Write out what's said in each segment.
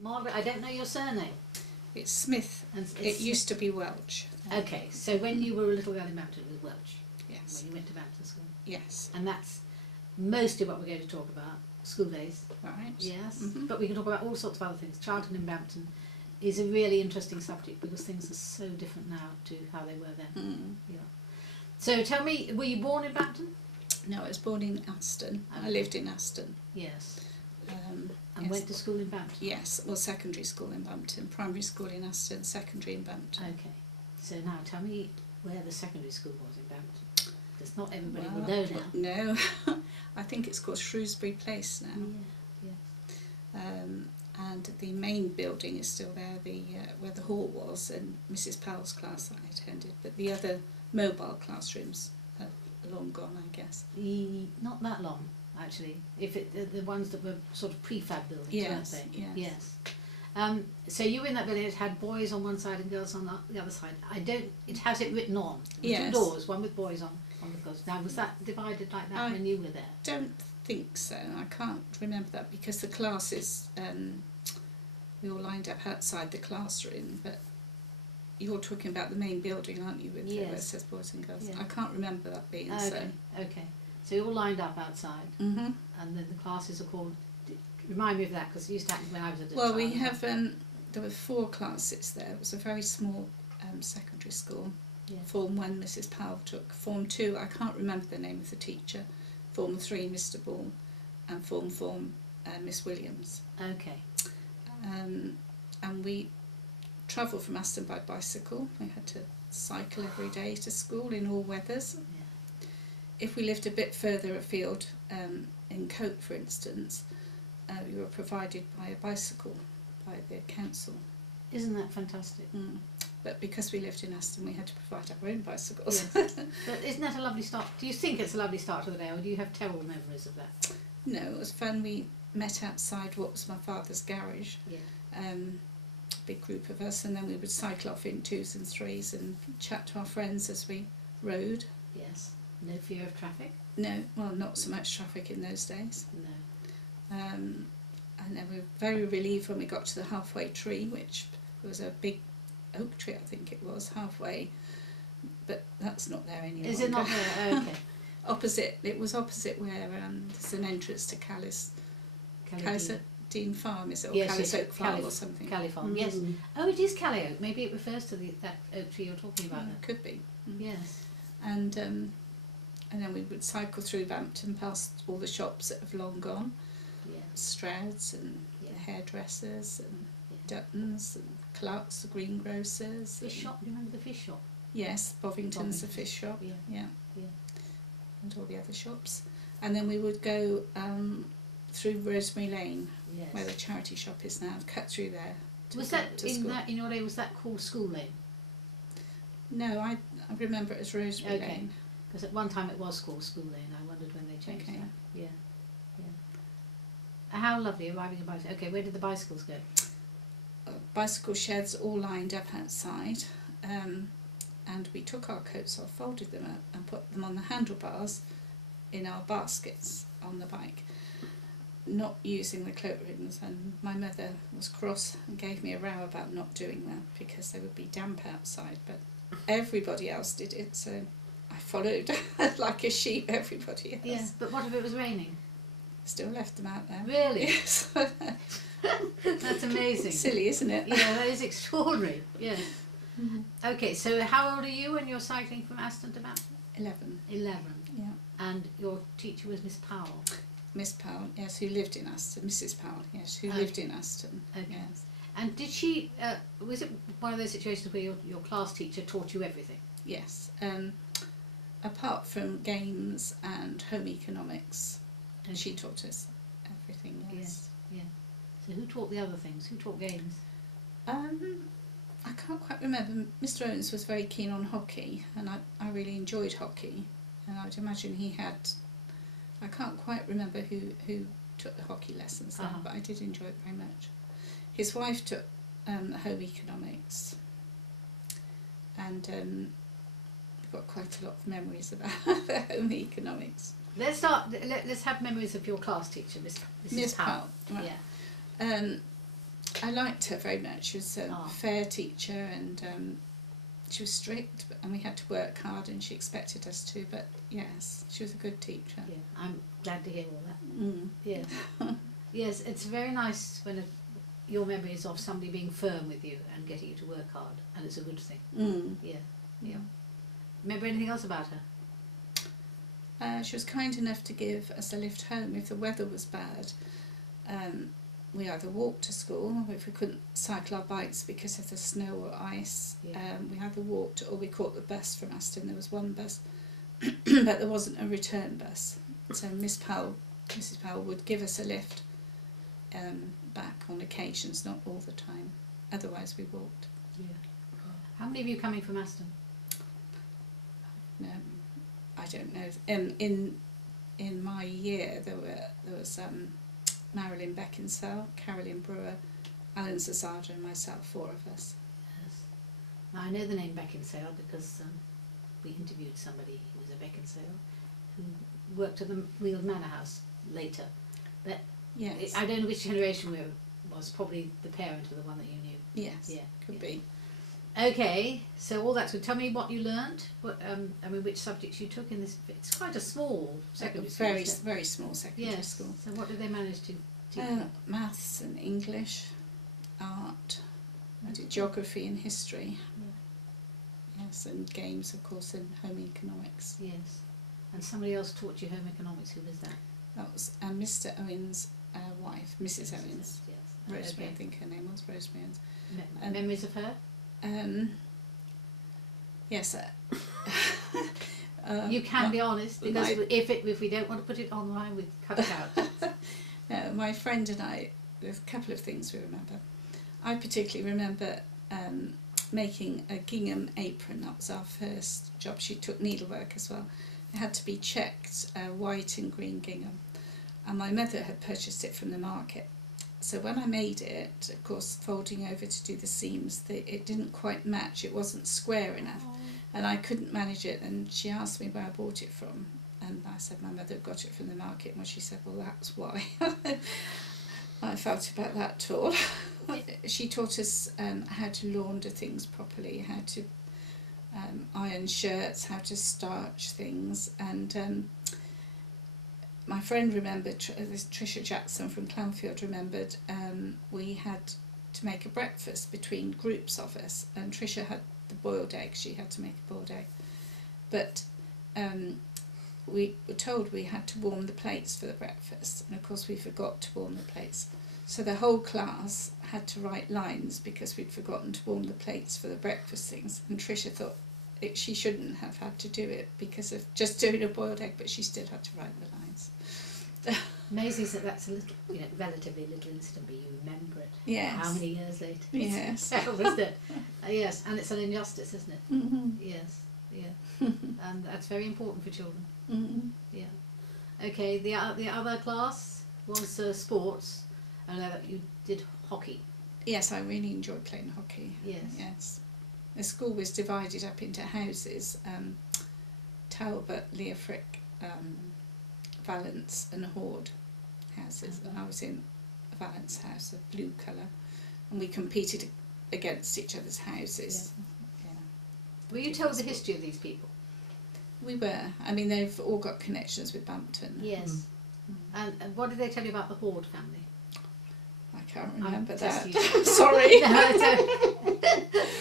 Margaret, I don't know your surname. It's Smith. And it's It used to be Welch. Okay, so when you were a little girl in Bampton, it was Welch. Yes. When you went to Bampton School. Yes. And that's mostly what we're going to talk about, school days. Right. Yes, Mhm. but we can talk about all sorts of other things. Childhood in Bampton is a really interesting subject because things are so different now to how they were then. Mm. Yeah. So tell me, were you born in Bampton? No, I was born in Aston. I Okay. lived in Aston. Yes. And And went to school in Bampton? Yes, well, secondary school in Bampton, primary school in Aston, secondary in Bampton. Okay. So now tell me where the secondary school was in Bampton. Because not everybody Well, will know now. No, I think it's called Shrewsbury Place now. Yeah. And the main building is still there, where the hall was, and Mrs. Powell's class that I attended. But the other mobile classrooms are long gone, I guess. Not that long, actually. If the ones that were sort of prefab buildings, Yes, weren't they? yes. So you were in that building. It had boys on one side and girls on the other side. It has it written on. Yes. Two doors, one with boys on, one with girls. Now was that divided like that when you were there? Don't think so. I can't remember that because the classes, we all lined up outside the classroom, but you're talking about the main building, aren't you, with where it Yes. says boys and girls? Yeah. I can't remember that being so. Okay. So you're all lined up outside, Mm-hmm. and then the classes are called. Remind me of that because it used to happen when I was at. Well, we have, there were 4 classes there. It was a very small secondary school. Yeah. Form 1, Mrs. Powell took. Form 2, I can't remember the name of the teacher. Form 3, Mr. Ball. And Form 4, Miss Williams. Okay. And we travelled from Aston by bicycle. We had to cycle every day to school in all weathers. Yeah. If we lived a bit further afield, in Coke for instance, we were provided by a bicycle by the council. Isn't that fantastic? But because we lived in Aston, we had to provide our own bicycles. Yes. But isn't that a lovely start? Do you think it's a lovely start to the day, or do you have terrible memories of that? No, it was fun. We met outside what was my father's garage. Yeah. Big group of us, and then we would cycle off in 2s and 3s and chat to our friends as we rode. Yes. No fear of traffic? No, well, not so much traffic in those days. No. And then we were very relieved when we got to the halfway tree, which was a big oak tree, I think it was, halfway. But that's not there anymore. Is it not there? Okay. It was opposite where there's an entrance to Callisdean Farm, is it? Or Yes, Callis yes, Oak Farm or something. Cally Farm, yes. Oh, it is Cally Oak. Maybe it refers to that oak tree you're talking about then. Could be. Yes. And then we would cycle through Bampton past all the shops that have long gone. Yeah. Stroud's and Yeah. the hairdressers and Yeah. Dutton's and Clark's, the greengrocers. Fish and- shop, do you remember the fish shop? Yes, Bovington's the Bovington's. fish shop. Yeah. Yeah. Yeah. And all the other shops. And then we would go through Rosemary Lane, Yes. where the charity shop is now, cut through there. Was go that to in school. that in your day? Was that called School Lane? No, I remember it as Rosemary Okay. Lane. Because at one time it was called School Lane. I wondered when they changed Okay. that. Yeah. Yeah. How lovely arriving a bicycle. Okay, where did the bicycles go? Bicycle sheds all lined up outside, and we took our coats off, folded them up and put them on the handlebars in our baskets on the bike, not using the cloak rings, and my mother was cross and gave me a row about not doing that because they would be damp outside, but everybody else did it, so I followed like a sheep everybody else. Yes, but what if it was raining? Still left them out there. Really? Yes. That's amazing. Silly, isn't it? Yeah, that is extraordinary. Yeah. Okay, so how old are you when you're cycling from Aston to Bampton? 11. 11. Yeah. And your teacher was Miss Powell. Miss Powell, yes, who lived in Aston. Mrs. Powell, yes, who Okay. lived in Aston. Okay. Yes. And did she, was it one of those situations where your class teacher taught you everything? Yes. Apart from games and home economics, Okay. she taught us everything, yes. Yeah. So who taught the other things? Who taught games? I can't quite remember. Mr. Owens was very keen on hockey, and I really enjoyed hockey. And I'd imagine he had, I can't quite remember who took the hockey lessons there, but I did enjoy it very much. His wife took home economics, and I've got quite a lot of memories about home economics. Let's let's have memories of your class teacher, Miss Miss Powell. Powell, right. Yeah. I liked her very much. She was a Oh. fair teacher, and she was strict, and we had to work hard, and she expected us to. But yes, she was a good teacher. Yeah, I'm glad to hear all that. Mm. Yes. Yes, it's very nice when your memory is of somebody being firm with you and getting you to work hard, and it's a good thing. Mm. Yeah, yeah. Remember anything else about her? She was kind enough to give us a lift home if the weather was bad. We either walked to school, if we couldn't cycle our bikes because of the snow or ice. Yeah. We either walked or we caught the bus from Aston. There was one bus, but there wasn't a return bus. So Mrs. Powell would give us a lift back on occasions, not all the time. Otherwise we walked. Yeah. How many of you coming from Aston? No, I don't know. In my year there was Marilyn Beckinsale, Carolyn Brewer, Alan Zasada and myself, 4 of us. Yes. Now I know the name Beckinsale because we interviewed somebody who was a Beckinsale who worked at the Weald Manor House later. But Yes. I don't know which generation we was, probably the parent of the one that you knew. Yes. Yeah. Could yeah. be. Okay, so all that's good. Tell me what you learned. What I mean, which subjects you took in this? It's quite a small secondary school. Very isn't very small secondary yes. school. So what did they manage to teach you? Maths and English, art. I did geography and history. Yeah. Yes, and games, of course, and home economics. Yes. And somebody else taught you home economics. Who was that? That was Mr. Owen's wife, Mrs. Owens. Yes. Rosemary, Okay. I think her name was Rosemary Owens. Memories of her? Yes. You can be honest, because my- if we don't want to put it online, we cut it out. My friend and I, there's a couple of things we remember. I particularly remember making a gingham apron. That was our first job. She took needlework as well. It had to be checked, white and green gingham. And my mother had purchased it from the market. So when I made it, of course, folding over to do the seams, it didn't quite match. It wasn't square enough. And I couldn't manage it. And she asked me where I bought it from. And I said my mother got it from the market. And she said, well, that's why. I felt about that at all. She taught us how to launder things properly, how to iron shirts, how to starch things. And my friend remembered, Tricia Jackson from Clanfield remembered, we had to make a breakfast between groups of us, and Tricia had the boiled egg. She had to make a boiled egg. But we were told we had to warm the plates for the breakfast, and of course we forgot to warm the plates. So the whole class had to write lines because we'd forgotten to warm the plates for the breakfast things, and Tricia thought she shouldn't have had to do it because of just doing a boiled egg, but she still had to write the lines. Amazing that that's a little, relatively little incident, but you remember it. Yes. How many years later? Yes. It's terrible, isn't it? Yes, and it's an injustice, isn't it? Mm-hmm. Yes, yeah. And that's very important for children. Mm-hmm. Yeah. Okay, the other class was sports. I know that you did hockey. Yes, I really enjoyed playing hockey. Yes. Yes. The school was divided up into houses, Talbot, Leofric, Valence and Horde houses. And I was in a Valence house, a blue colour, and we competed against each other's houses. Yeah. Were you told the history of these people? We were. I mean, they've all got connections with Bampton. Yes. And what did they tell you about the Horde family? I can't remember just that. using- Sorry. No, it's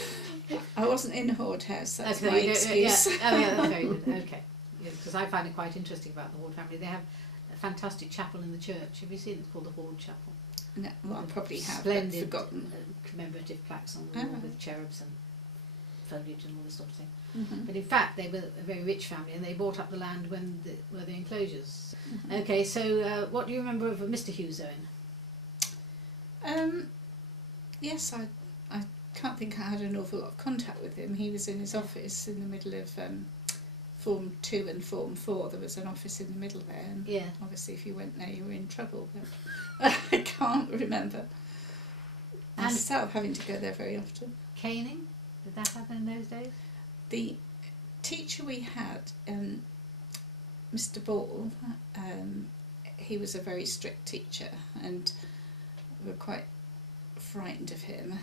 I wasn't in Horde House, that's okay, my yeah, excuse. Yeah. Oh, yeah, that's very good. Okay. Because I find it quite interesting about the Horde family. They have a fantastic chapel in the church. Have you seen it? It's called the Horde Chapel. No, well, I probably have, Splendid, but forgotten. commemorative plaques on the wall Oh. with cherubs and foliage and all this sort of thing. Mm-hmm. But in fact, they were a very rich family, and they bought up the land when were the enclosures. Mm-hmm. Okay, so what do you remember of Mr. Hughes Owen? Yes, I can't think I had an awful lot of contact with him. He was in his office in the middle of Form 2 and Form 4. There was an office in the middle there, and Yeah. obviously if you went there you were in trouble, but I can't remember And- myself having to go there very often. Caning? Did that happen in those days? The teacher we had, Mr. Ball, he was a very strict teacher, and we were quite frightened of him.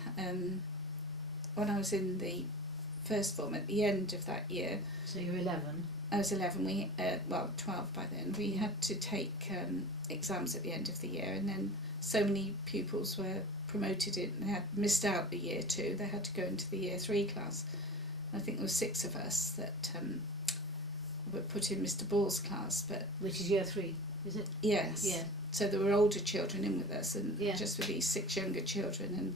When I was in the first form, at the end of that year, So you're 11. I was 11, 12 by then, we had to take exams at the end of the year, and then so many pupils were promoted in, they had missed out the year 2, they had to go into the year 3 class. I think there were 6 of us that were put in Mr. Ball's class, but Which is year 3, is it? yes. Yeah. So there were older children in with us, and Yeah. just with these 6 younger children, and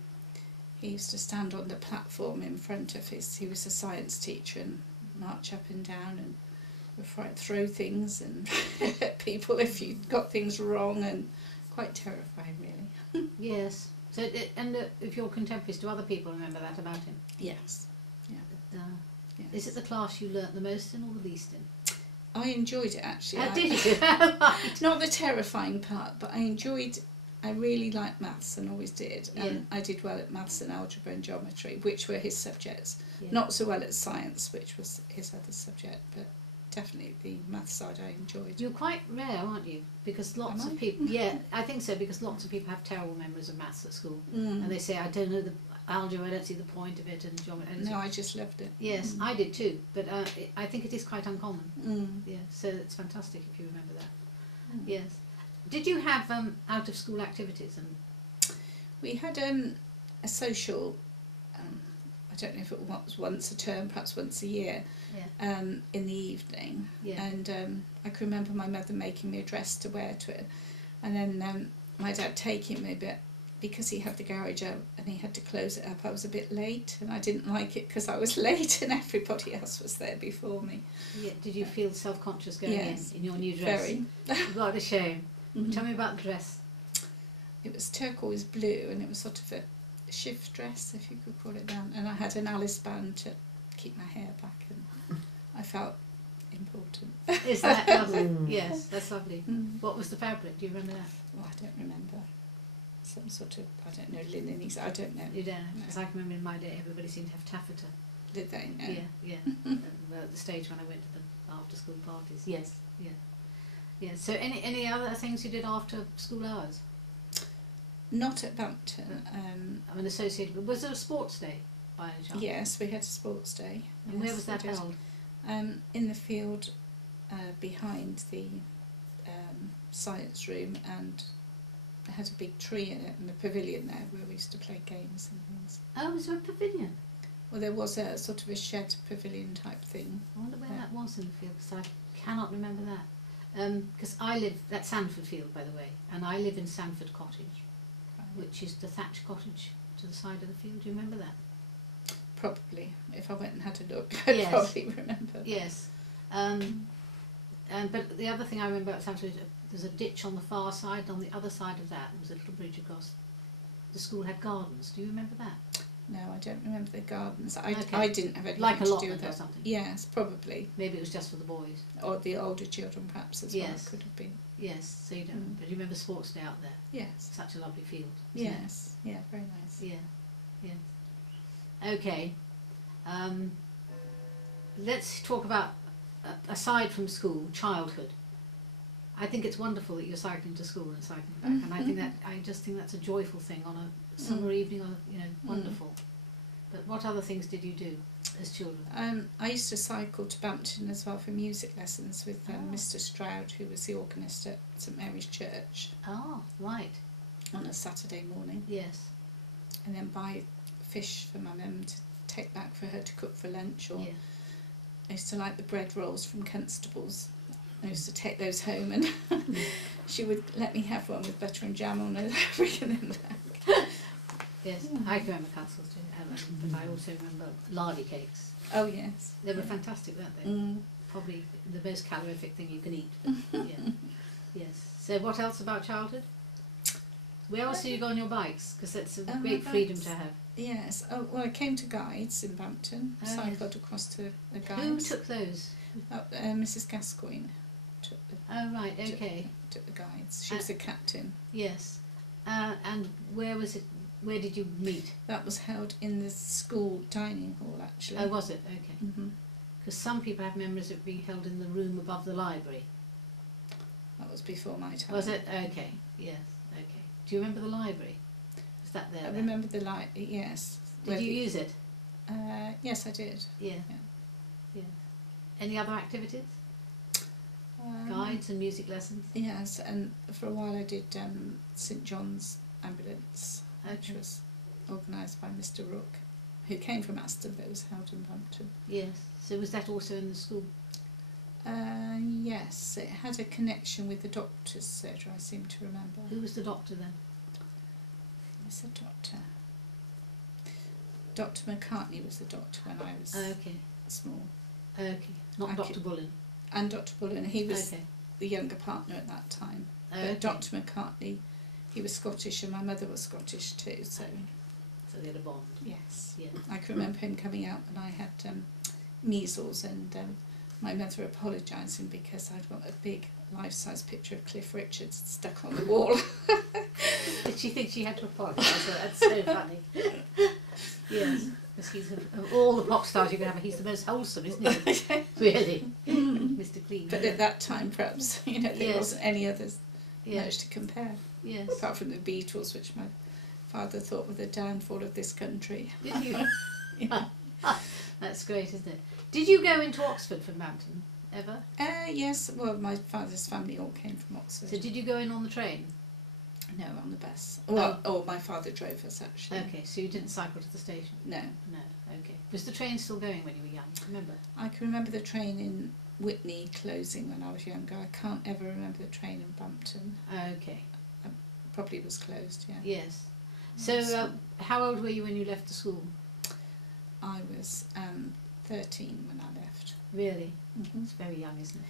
he used to stand on the platform in front of he was a science teacher, and march up and down and throw things and at people if you got things wrong, and quite terrifying really. Yes. So, if you're contemporaries, do other people remember that about him? Yes. Uh, Yes. Is it the class you learnt the most in or the least in? I enjoyed it actually. Did you? Right. Not the terrifying part, but I really liked maths and always did, and I did well at maths and algebra and geometry, which were his subjects. Yeah. Not so well at science, which was his other subject, but definitely the maths side I enjoyed. You're quite rare, aren't you? Because lots Am I? of people, yeah, I think so, because lots of people have terrible memories of maths at school. Mm. And they say, I don't know the algebra, I don't see the point of it, and geometry. No, I just loved it. Yes, I did too, but I think it is quite uncommon. Mm. Yeah, so it's fantastic if you remember that. Mm. Yes. Did you have out of school activities? And We had a social, I don't know if it was once a term, perhaps once a year, yeah, in the evening. yeah, And I can remember my mother making me a dress to wear to it. And then my dad taking me, but because he had the garage out and he had to close it up, I was a bit late, and I didn't like it because I was late and everybody else was there before me. yeah. Did you feel self-conscious going Yes. in your new dress? Very. What a shame. Mhm. Tell me about the dress. It was turquoise blue, and it was sort of a shift dress, if you could call it that. And I had an Alice band to keep my hair back, and I felt important. Is that lovely? Yes, that's lovely. Mm. What was the fabric? Do you remember that? Well, I don't remember. Some sort of, I don't know, linen, I don't know. You don't know? Because I can remember in my day everybody seemed to have taffeta. Did they? No. Yeah, yeah. Well, at the stage when I went to the after school parties. Yes, yeah. Yeah. So any other things you did after school hours? Not at Bampton. I mean, associated with, was there a sports day by any chance? Yes, we had a sports day. And where Yes, was that we did. held? In the field behind the science room, and it had a big tree in it and a pavilion there where we used to play games and things. Oh, was there a pavilion? Well, there was a sort of a shed pavilion type thing. I wonder where Yeah. that was in the field, because I cannot remember that. Because I live at Sandford Field, by the way, and I live in Sandford Cottage, which is the thatched cottage to the side of the field. Do you remember that? Probably, if I went and had a look, I'd Yes. probably remember. Yes. But the other thing I remember at Sandford, there's a ditch on the far side, and on the other side of that there was a little bridge across. The school had gardens. Do you remember that? No, I don't remember the gardens. Okay. I didn't have anything Like a to do allotment with or it. something? Yes, probably. Maybe it was just for the boys. Or the older children perhaps as well, Yes. could have been. Yes, so you don't. Mm. But you remember sports day out there? Yes. Such a lovely field. Isn't it? Yes. Yeah, very nice. Yeah, yeah. Okay. Let's talk about, aside from school, childhood. I think it's wonderful that you're cycling to school and cycling back, and I just think that's a joyful thing on a summer evening, or wonderful. But what other things did you do as children? I used to cycle to Bampton as well for music lessons with Oh. Mr. Stroud, who was the organist at St Mary's Church, Oh, right. on a Saturday morning, Yes. and then buy fish for my mum to take back for her to cook for lunch. Or Yeah. I used to like the bread rolls from Constable's. I used to take those home, and she would let me have one with butter and jam on it, bringing them back. Yes. I can remember castles too, but I also remember lardy cakes. Oh yes. They were fantastic, weren't they? Mm. Probably the most calorific thing you can eat. But, yeah. Yes. So what else about childhood? Where else do you go on your bikes? Because it's a My great freedom bikes. to have. Yes. Oh well, I came to Guides in Bampton. Oh, Cycled across to the Who Guides. took those? Mrs. Gascoigne took the Oh, right, okay. took the Guides. She was the captain. Yes. And where was it? Where did you meet? That was held in the school dining hall, actually. Oh, was it? Okay. Hmm. Because some people have memories of it being held in the room above the library. That was before my time. Was it? Okay. Yes. Okay. Do you remember the library? Was that there? I then? remember the light. Yes. Did you use it? Yes, I did. Yeah. Yeah. Yeah. Any other activities? Guides and music lessons? Yes, and for a while I did St John's Ambulance, which Okay. was organised by Mr Rook, who came from Aston but was held in Bampton. Yes. So was that also in the school? Yes, it had a connection with the doctor's surgery, I seem to remember. Who was the doctor then? Who's the doctor? Dr McCartney was the doctor when I was Okay. small. Okay. Not I Dr. could- Bullen. And Dr Bullen, he was Okay. the younger partner at that time. Okay. But Dr McCartney, he was Scottish and my mother was Scottish too, so So they had a bond. yes. Yeah. I can remember him coming out when I had measles and my mother apologising because I'd got a big life-size picture of Cliff Richards stuck on the wall. Did she think she had to apologise? That's so funny. Yes, because he's of all the pop stars you can have, he's the most wholesome, isn't he? Really, Mr. Clean. But at that time, perhaps, there Yes. wasn't any others Yes, much to compare, yes. apart from the Beatles, which my father thought were the downfall of this country. Did you? Yeah. That's great, isn't it? Did you go into Oxford from Bampton ever? Yes, well, my father's family all came from Oxford. So did you go in on the train? No, on the bus. Well, my father drove us actually. Okay, so you didn't cycle to the station? No. No, okay. Was the train still going when you were young? Remember? I can remember the train in Whitney closing when I was younger. I can't ever remember the train in Bampton. Okay, Probably was closed, yeah. yes. So how old were you when you left the school? I was 13 when I left. Really? Mm-hmm. It's very young, isn't it?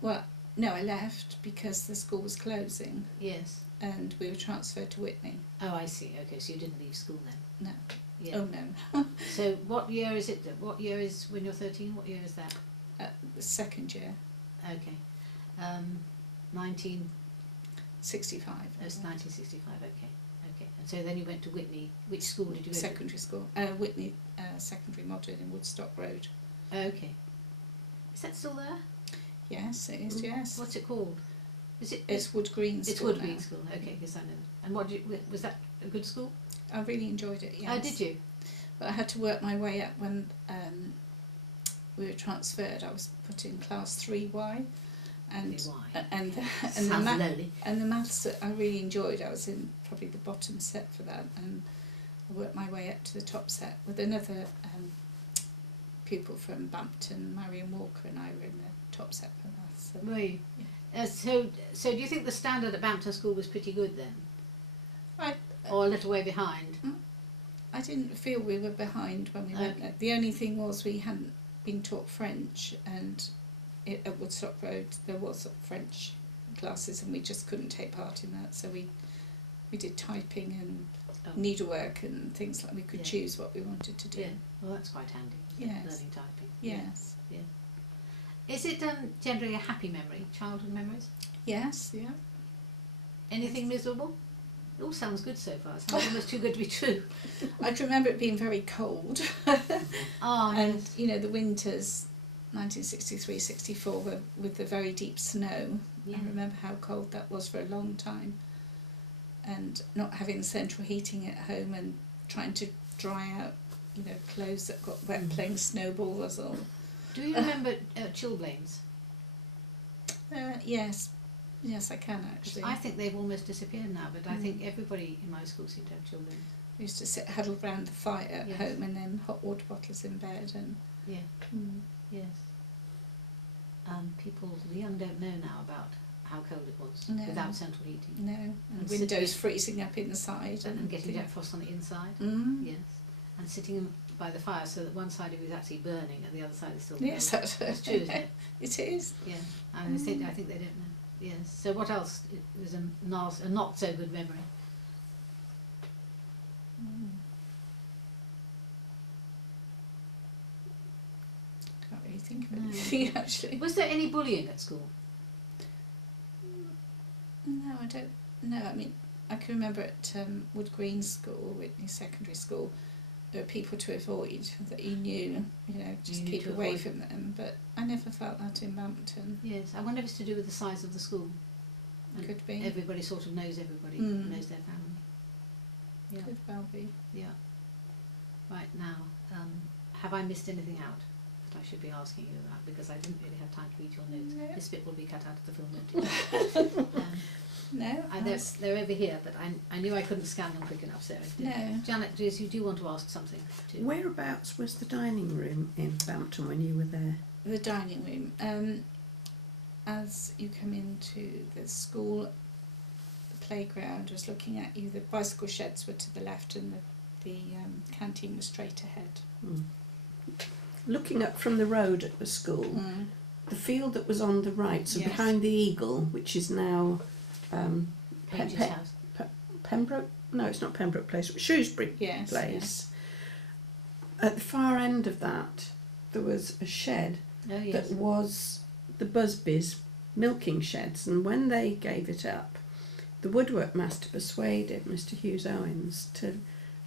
Well, no, I left because the school was closing Yes. and we were transferred to Whitney. Oh, I see. Okay, so you didn't leave school then? No. Yeah. Oh, no. So what year is it? What year is when you're 13? What year is that? The second year, Okay. 19... 65. That's 1965, okay. Okay. And so then you went to Whitney. Which school did you go Secondary school. Whitney Secondary Modern in Woodstock Road. to? Okay. Is that still there? Yes, it is, yes. What's it called? Is it? It's Wood Green School It's Wood now. Green School. Okay, yes, I know. And what did you, was that a good school? I really enjoyed it, yes. Oh, did you? But I had to work my way up when we were transferred. I was put in class 3Y, and Why? and Okay. and the Sounds math lowly. and the maths that I really enjoyed. I was in probably the bottom set for that, and I worked my way up to the top set with another pupil from Bampton, Marion Walker, and I were in the top set for maths. So. Were you? So do you think the standard at Bampton School was pretty good then? Or a little way behind? I didn't feel we were behind when we went Okay. there. The only thing was we hadn't been taught French, and at Woodstock Road there was French classes, and we just couldn't take part in that. So we did typing and needlework and things like we could Yeah. choose what we wanted to do. Yeah. Well, that's quite handy. Isn't it? Yes. Learning typing. Yes. Is it generally a happy memory? Childhood memories? Yes. Yeah. Anything miserable? It all sounds good so far. It sounds almost too good to be true. I can remember it being very cold, Oh, and yes. the winters, 1963, 64, were with the very deep snow. Yeah. I remember how cold that was for a long time, and not having central heating at home and trying to dry out, clothes that got wet playing snowball was all. Do you remember chilblains? Yes, I can actually. I think they've almost disappeared now, but I Mm. think everybody in my school seemed to have chilblains. We used to sit huddled round the fire at Yes. home, and then hot water bottles in bed, and Yeah, yes. People, the young don't know now about how cold it was No. without central heating no, and And windows sitting- freezing up inside, and getting Jack Frost on the inside. Mm. Yes, and sitting by the fire so that one side of you is actually burning and the other side is still Yes, cold. that's It's true, isn't it? It is. Yeah, and I think they don't know. Yes. So what else? It was a not so good memory. Can't really think of No. anything actually. Was there any bullying at school? No, I don't. No, I mean, I can remember at Wood Green School, Whitney Secondary School, there were people to avoid that you knew, just You knew keep to away avoid. from them. But I never felt that in Bampton. Yes. I wonder if it's to do with the size of the school. And Could be. Everybody sort of knows everybody, Mm. knows their family. Yeah. Could well be. Yeah. Right now, have I missed anything out that I should be asking you about? Because I didn't really have time to read your notes. No. This bit will be cut out of the film, won't it? No. They're over here, but I knew I couldn't scan them quick enough, Sarah. No. Janet, do you want to ask something too? Whereabouts was the dining room in Bampton when you were there? The dining room. As you come into the school, the playground was looking at you. The bicycle sheds were to the left, and the canteen was straight ahead. Mm. Looking up from the road at the school, the field that was on the right, so Yes. behind the Eagle, which is now Page's Pe- house. Pembroke? No, it's not Pembroke Place, Shrewsbury Yes. Place. At the far end of that, there was a shed Oh yes. that was the Busby's milking sheds, and when they gave it up, the woodwork master persuaded Mr. Hughes Owens to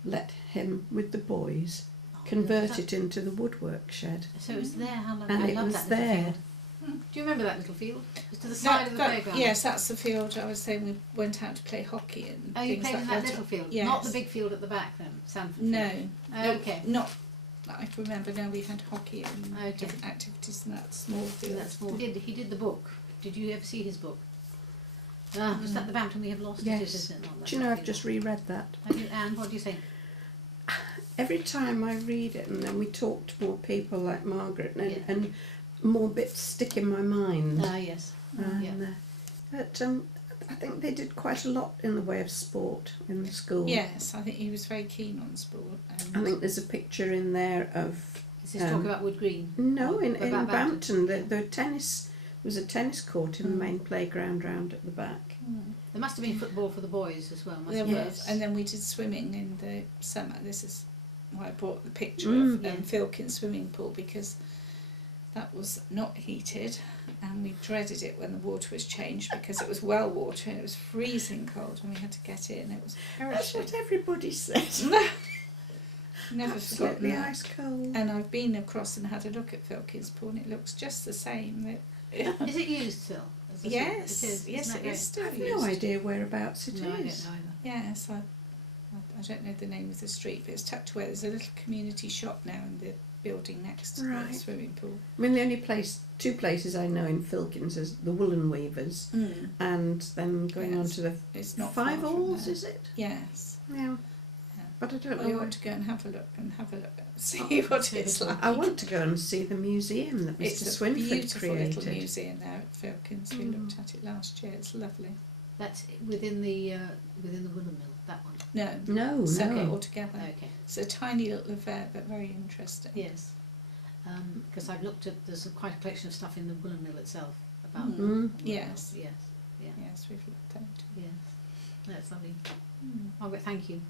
let him, with the boys, convert it into the woodwork shed. So it was there. How lovely! And I it love was that little there. field. Do you remember that little field? It was to the side of the playground. Yes, that's the field. I was saying we went out to play hockey and Oh, you things played like in that that. little field, Yes. not the big field at the back then, Sanford No. Field. No, Okay. Not. I can remember now. We had hockey and Okay. different activities in that small In field. that small. He did the book. Did you ever see his book? Was that the Bampton We Have Lost? Yes. It is, isn't it? Oh, Do you know, I've just reread that. Anne, what do you think? Every time I read it, and then we talk to more people like Margaret, and, Yeah. and more bits stick in my mind. Yes. And, yeah. But I think they did quite a lot in the way of sport in the school. Yes, I think he was very keen on sport. I think there's a picture in there of Is this talk about Wood Green? no, in About Bampton, the tennis was a tennis court in the Mm. main playground round at the back. There must have been football for the boys as well. There Mustn't was, and then we did swimming in the summer. This is why I brought the picture Mm. of Yeah. Filkins swimming pool, because that was not heated, and we dreaded it when the water was changed because it was well water and it was freezing cold and we had to get in. It was That's horrific. what everybody says. Never forgotten Absolutely that. ice cold. And I've been across and had a look at Filkins pool, and it looks just the same. Is it used still? As a Yes, it is. yes, Isn't it that is still I've used. no idea whereabouts it great? No, I don't know is. either. Yes, I don't know the name of the street, but it's tucked away. There's a little community shop now in the building next to the Right. swimming pool. I mean, the only two places I know in Filkins is the Woolen Weavers, and then going on Yes. to the It's not Five far from Alls, there. is it? Yes. Yeah. But I don't I know. want to go and have a look see what it's like. I want to go and see the museum that Mr. It's a Swinford beautiful little created. museum there at Filkins. We looked at it last year. It's lovely. That's within the Willow Mill. That one. No, No, separate no. altogether. Okay. It's a tiny little affair, but very interesting. Yes. Because I've looked at there's quite a collection of stuff in the Willow Mill itself about. Mm. Mm. Yes. Yes. Yeah. Yes, we've looked at it. Yes. That's lovely. Mm. Margaret, thank you.